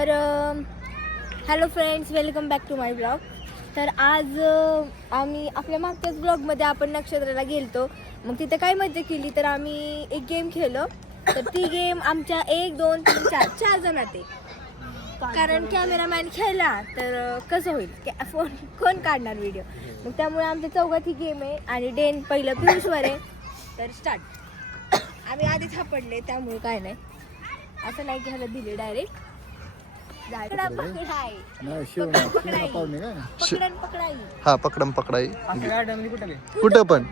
तर hello friends, welcome back to my blog. तर आज आम्ही आपल्या मागच्याच ब्लॉगमध्ये आपण नक्षत्राला गेलतो. मग तिथे काय मजा केली तर आम्ही एक गेम खेळलो. तर ती गेम आमच्या 1 2 3 4 जणात आहे. कारण कॅमेरामॅन खेळला तर कसं होईल, फोन कोण काढणार व्हिडिओ. मग त्यामुळे आमच्या चौघात ही गेम आहे आणि डेन पहिलं पियुषवर आहे. तर स्टार्ट. आम्ही आधी सापडले त्यामुळे काय नाही, असं नाही की ह्याला दिले डायरेक्ट. हा पकडम पकडाई कुठं पण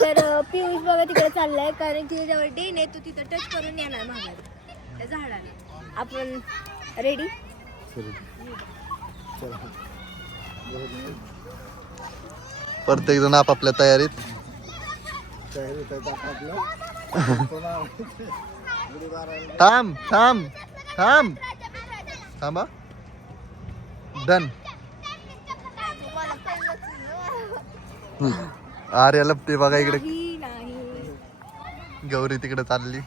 तर पियुष बघा तिकडे चाललाय, कारण की ज्यावर डेन आहे तो तिथं टच करून येणार माघारी त्या झाडाला. आपण रेडी. प्रत्येक जण आपापल्या तयारीत. थांब थांब थांब थांबा. डन. आर्या लपते बघा इकडे. गौरी तिकडे चालली.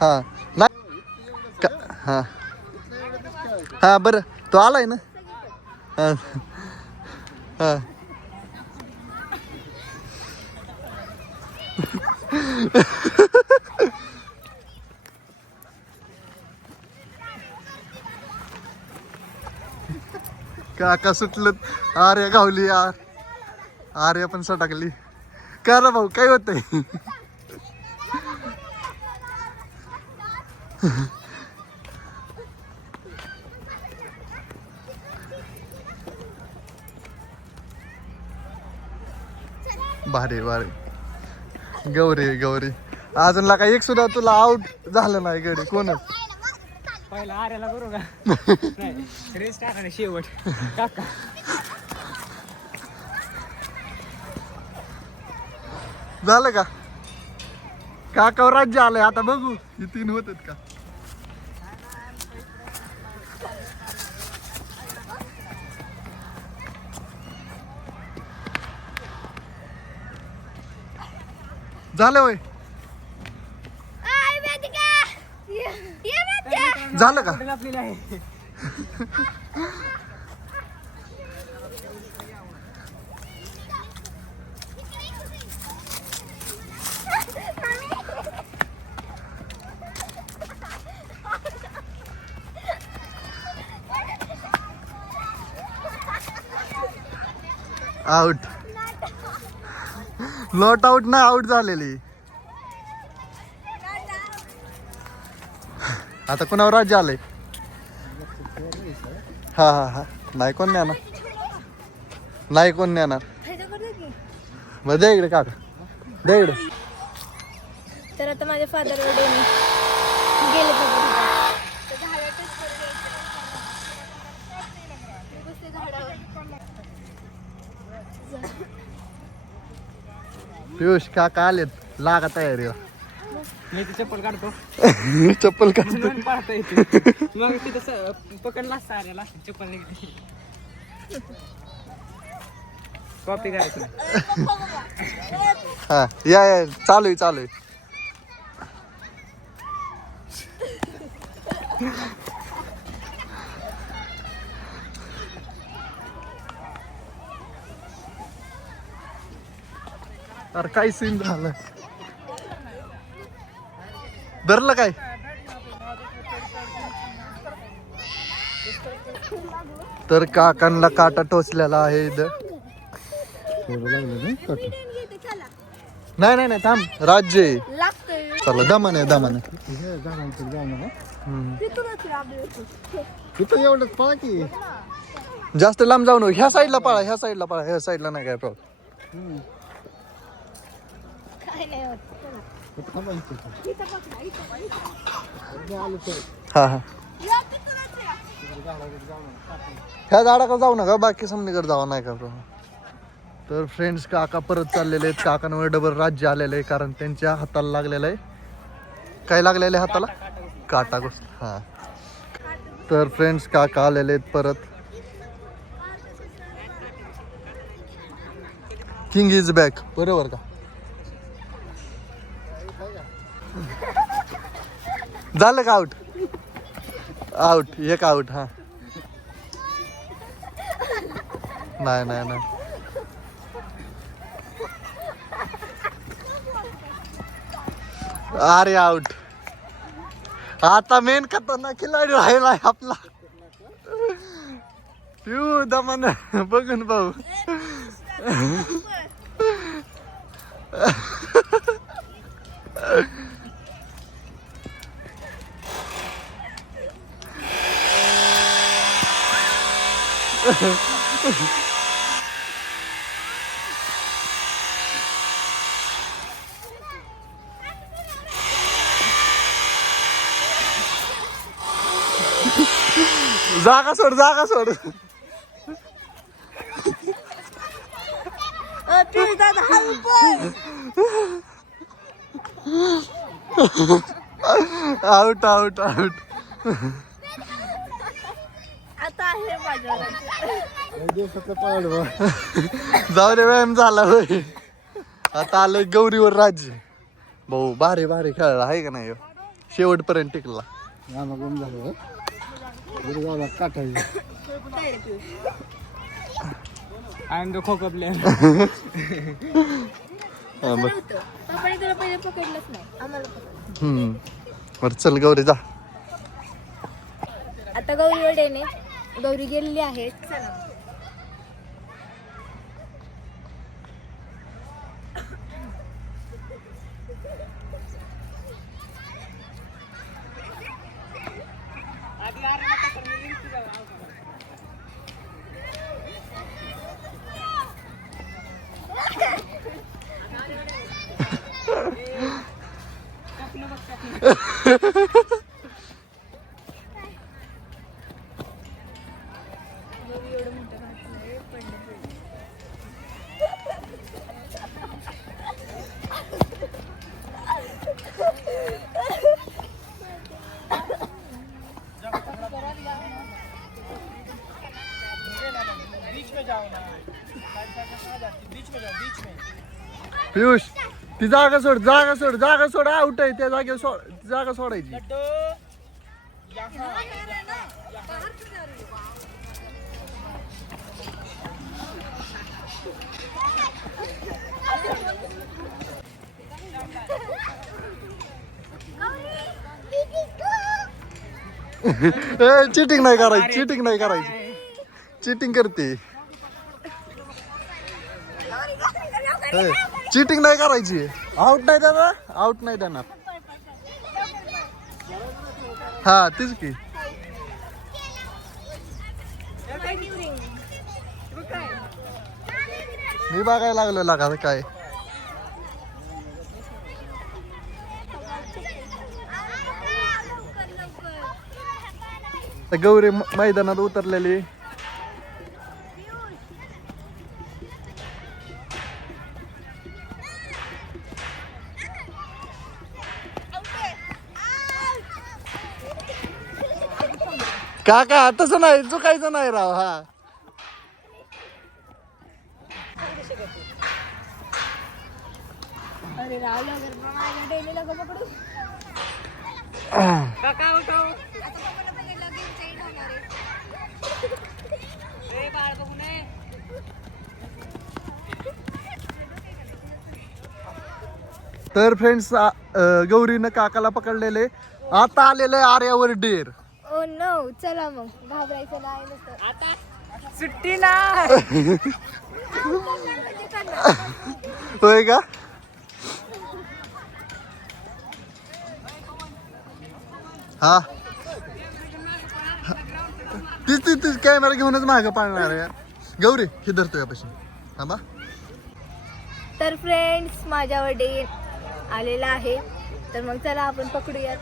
हा हा हा बरं, तो आलाय ना. हा हा काका सुटलं. आर्या गावली यार. आर्या पण सटकली. का रे भाऊ, काय होतंय? भारी भारी. गौरी गौरी अजूनला काय एक सुद्धा तुला आउट झालं नाही गडी कोणच. पहिला आर्याला करू का? नाही रेस टाका शेवट काका. झालं का? काकावर राज्य आलंय आता. बघू हे 3 होतात का. झालं वय. झालं का? आपल्याला आहे आउट. नॉट आउट ना, आउट झालेली. आता कोणावर राज्य आलंय? हा हा हा. नाही कोण नेणार, नाही कोण नेणार. मग दे इकडे काका, दे इकडे. तर आता माझ्या फादर वर डेन गेले. पियुष काका आलेत, लागा तयारीवर. मी ती चप्पल काढतो. चप्पल काढतो. म्हणून पाहता येते. मग तिथं पकडला असता आर्याला चप्पल निघते. कॉपी करायचं. हा या या, चालू आहे चालू आहे. अरे काय सीन झालं. धरलं काय? तर काकांना काटा टोचलेला आहे इथं. नाही नाही नाही थांब, राज्य आहे. चला दमाने दमाने. एवढंच पळा की, जास्त लांब जाऊ नको. ह्या साईडला पळा, ह्या साईडला पळा. ह्या साईडला नाही काय प्रॉब्लेम. हा हा. ह्या झाडाकडे जाऊ नका, बाकी समनीकडे जावा, नाही का प्रॉब्लेम. तर फ्रेंड्स काका परत चाललेले आहेत. काकांवर डबल राज्य आलेलं आहे, कारण त्यांच्या हाताला लागलेलं आहे. काय लागलेलं आहे हाताला? काटा गोष्ट. हा. तर फ्रेंड्स काका आलेले आहेत परत. किंग इज बॅक, बरोबर का? झालं का आउट? आउट, एक आउट. हा नाही नाही नाही. अरे आउट. आता मेन खतरनाक खिलाडी राहिला आपला पिऊ दमान. बघून भाऊ. जागा सोड, जागा सोड. Out out out. आता आहे माझ्यावर. जाऊ दे, व्यायाम झाला होय. आता आलंय गौरीवर राज्य. भाऊ भारी भारी खेळला आहे का नाही? शेवटपर्यंत टिकला. I am the kho kho player. पप्पाने तुला पहिले पकडलंच नाही, आम्हाला पकडलं. बरं चल गौरी जा. आता गौरी वडेने गौरी गेलेली आहे. चला पियुष, ती जागा सोड, जागा सोड, जागा सोड. आउट आहे त्या जागेवर सोड, जागा सोडायची. चिटिंग नाही करायची, चिटिंग नाही करायची. चिटिंग करते. चिटिंग नाही करायची. आउट नाही देणार, आउट नाही देणार. हा तीच की. मी बघायला लागलो लागा काय. गौरी मैदानात उतरलेली. काका तसं नाही, चुकायचं नाही राव. हा अरे राहुल माझ्या डेलीला का पकडू. काका उठो. ए बाळ बघू नये. तर फ्रेंड्स, गौरीनं काकाला पकडलेले. आता आलेलं आहे आर्यावर डेर. ओ नो, चला मग घाबरायचं नाही नुसतं. आता सुट्टी नाही. होय का? हा तीच कॅमेरा घेऊनच मागं पाळणार आहे. गौरी हे धरतो यापाशी. थांबा. तर फ्रेंड्स, माझ्यावर डे आलेला आहे. तर मग चला आपण पकडूयात.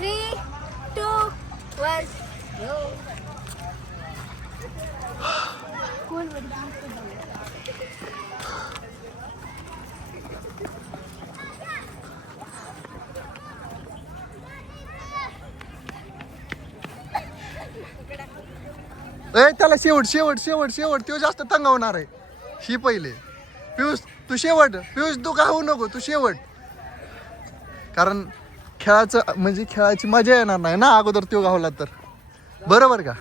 3, 2, 1 go. ए त्याला शेवट शेवट शेवट शेवट तो जास्त तंगावणार आहे. ही पहिले. पियुष तू शेवट. पियुष तू का होऊ नको, तू शेवट. कारण खेळाचं म्हणजे खेळाची मजा येणार नाही ना अगोदर तो गावला तर. बरोबर का?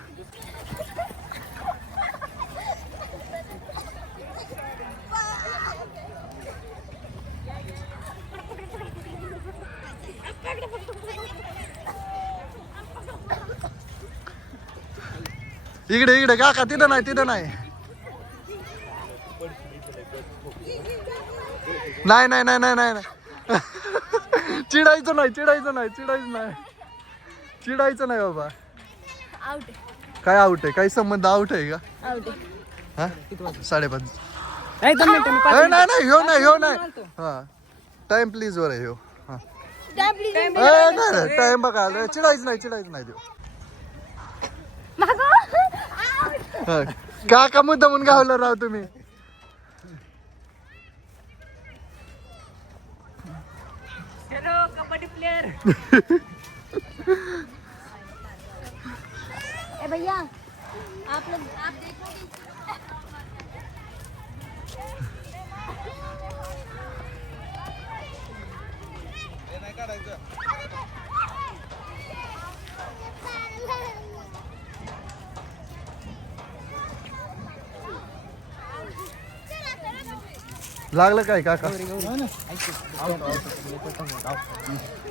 इकडे इकडे काका, तिथं नाही तिथं नाही. नाही नाही नाही नाही नाही चिडायचं नाही चिडायचं नाही चिडायचं नाही चिडायचं नाही बाबा. आउट काय आउट आहे? काही संबंध आउट आहे का? आउट हा 5:30. नाही 2 मिनिटं मी नाही नाही ह्यो नाही ह्यो नाही. हा टाइम प्लीज वर आहे ह्यो. हा नाही नाही टाइम बघा. चिडायचं नाही चिडायचं नाही देऊ. काका मुद्दा म्हणून गावलं राव तुम्ही. Hello kabaddi player. ए भैया आप देखो कि लागलं काय काका?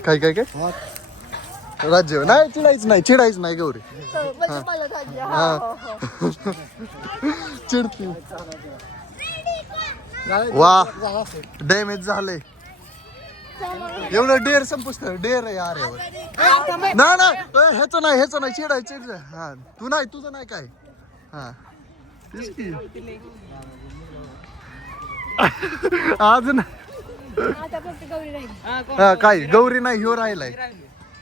काय काय काय राज्य नाही चिडायचं नाही चिडायचं नाही गौरी. म्हणजे मला राज्य. चिडती. वा डॅमेज झालंय. एवढं डेअर संपुस्त डेअर आहे यार एवढं. नाही नाही ह्याचं नाही चिडाय चिड. हा तू नाही तुझं नाही काय. हा तेच की आज ना. आता फक्त गौरी राहिली. हा काय गौरी नाही ह्यो राहिलाय.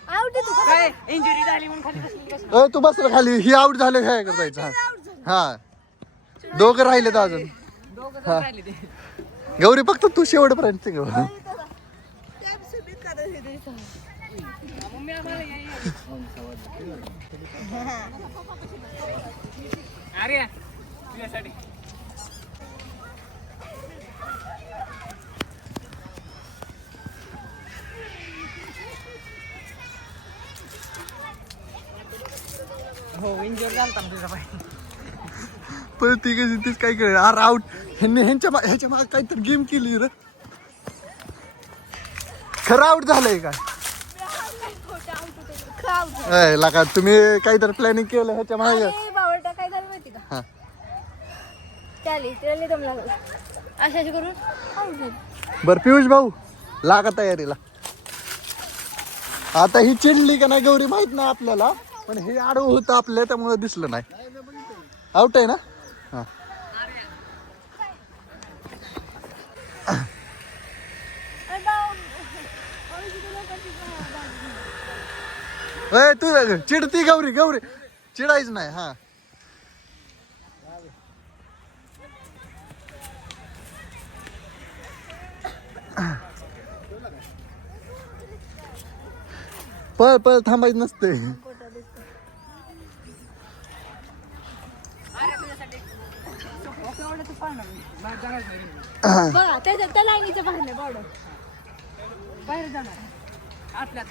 आउट तू काय इंजुरी झाली म्हणून खाली बसली. तू बसला खाली. ही आउट झाले काय करायचं. हा हा दोघं राहिले तर अजून. दोघं जण राहिले ते. गौरी फक्त तू शेवटपर्यंत ग. मम्मी आम्हाला या. अरे तुझ्यासाठी. हो इंजुर झालता ना तुझा पाय. पण ती कशी तीच काय करेल. अरे आउट ह्याच्या मागे काहीतरी गेम केली रे. खरं आउट झालंय काय? लागा तुम्ही काहीतरी प्लॅनिंग केलं ह्याच्या मागे. बावळटा काय झालं माहिती का? हा त्याला दम लागला अशाशी करून आउट झाली. बर पियुष भाऊ लागा तयारीला. आता ही चिडली का नाही गौरी माहित नाही आपल्याला. पण हे आडवं होतं आपल्या त्यामुळे दिसलं नाही. आउट आहे ना. हा तू चिडती गौरी गौरी चिडायच नाही. हा पळ पळ थांबायचं नसते. बघा त्या लाईनीच्या बाहेर नाही बावड बाहेर जाणार आतल्या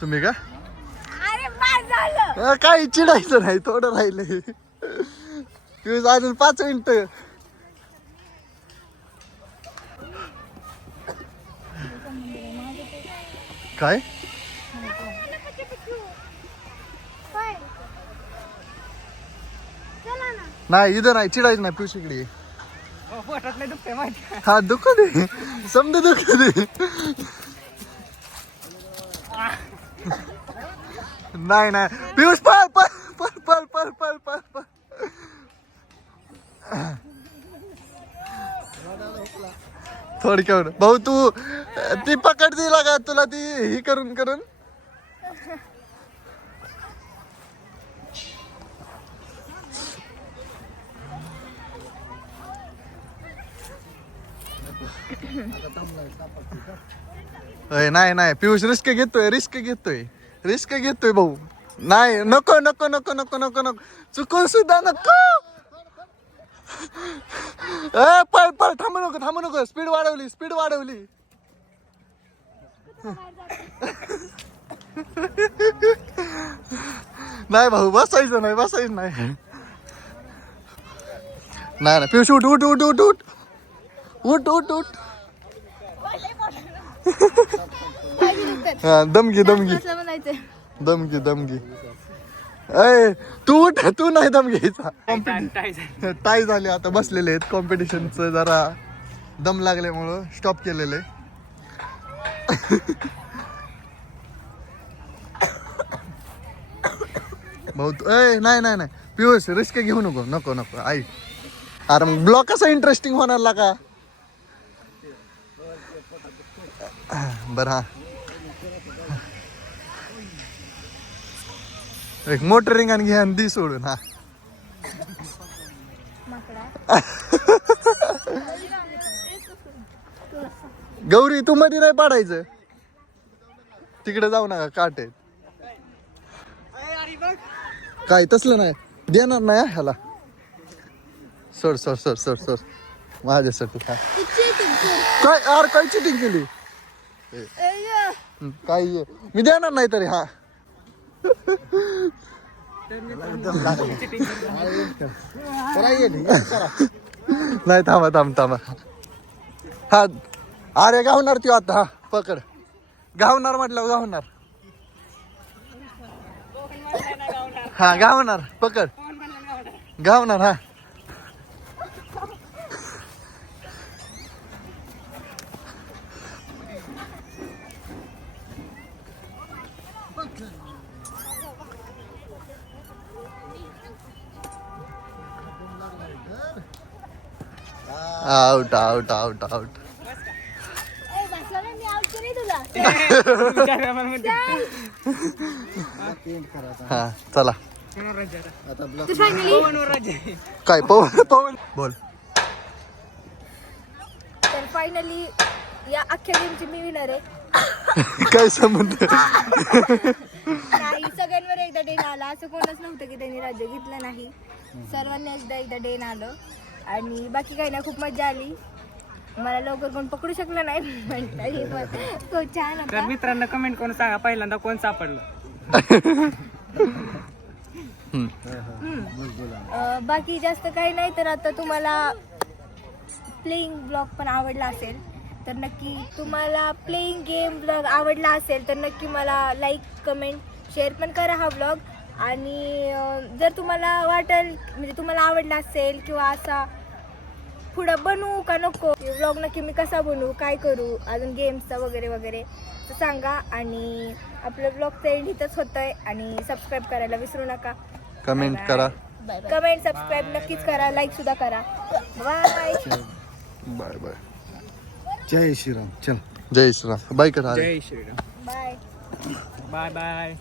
तुम्ही का अरे बाद झालं. काही चिडायचं नाही. थोडं राहिलंय. पियुष अजून 5 मिनिटं. काय नाही इथं नाही चिडायचं नाही. पियुष इकडे ये. पोटात नाही दुखते माहिती. हा दुःख दे समजा दुःख दे. नाही नाही पियुष पळ पळ पळ पळ पळ पळ पळ पळ. थोडक्यावर भाऊ तू ती पकड दिला का तुला ती ही करून करून. नाही नाही पियुष रिस्क घेतोय भाऊ. नाही नको नको नको नको नको नको चुकून सुद्धा नको. पळ पळ थांबू नको स्पीड वाढवली. नाही भाऊ बसायचं नाही. नाही पियुष उठ. दमगी. अय तू उठ, तू नाही दम घ्यायचा. टाय झाले आता बसलेले आहेत. कॉम्पिटिशनचं जरा दम लागल्यामुळं स्टॉप केलेलं आहे. भाऊ नाही पियुष रिस्क घेऊ नको आई. अरे मग ब्लॉग कसा इंटरेस्टिंग होणार लागा. बर हा एक मोटरिंग आणि घ्या दी सोडून. हा गौरी तू मध्ये नाही पाडायचं. तिकडे जाऊ नका काट आहेत. काय तसलं नाही देणार नाही ह्याला. सोड माझ्यासाठी. काय यार काय चिटिंग केली काय मी देणार नाही तरी. हा नाही थांबा. हा अरे गावणार ती आता. हा पकड गावणार म्हटलं गावणार. हा गावणार पकड गावणार. हा आउट. हा चला काय पवन बोल. तर फायनली या अख्ख्या गेमची मी विनर आहे. काय संबंध नाही सगळ्यांवर एकदा डेन आला. असं कोणच नव्हतं की त्यांनी राज्य घेतलं नाही. सर्वांनी एकदा डेन आलं आणि बाकी काही नाही. खूप मजा आली. मला लवकर कोण पकडू शकलं नाही पण छान तर होता. मित्रांना कमेंट करून सांगा पहिल्यांदा कोण सापडलं. बाकी जास्त काही नाही. तर आता तुम्हाला प्लेइंग ब्लॉग पण आवडला असेल तर नक्की तुम्हाला प्लेइंग गेम ब्लॉग आवडला असेल तर नक्की मला लाईक कमेंट शेअर पण करा हा ब्लॉग. आणि जर तुम्हाला वाटेल म्हणजे तुम्हाला आवडला असेल किंवा असा पुढं बनवू का नको ब्लॉग नक्की मी कसा बनवू काय करू अजून गेम्सचा वगैरे तर सांगा. आणि आपलं ब्लॉगचं एंड इथंच होतंय. आणि सबस्क्राईब करायला विसरू नका. कमेंट करा. कमेंट सबस्क्राईब नक्कीच करा. लाईक सुद्धा करा. बाय. जय श्रीराम. चल जय श्रीराम. बाय करा. जय श्रीराम. बाय. बाय. बाय.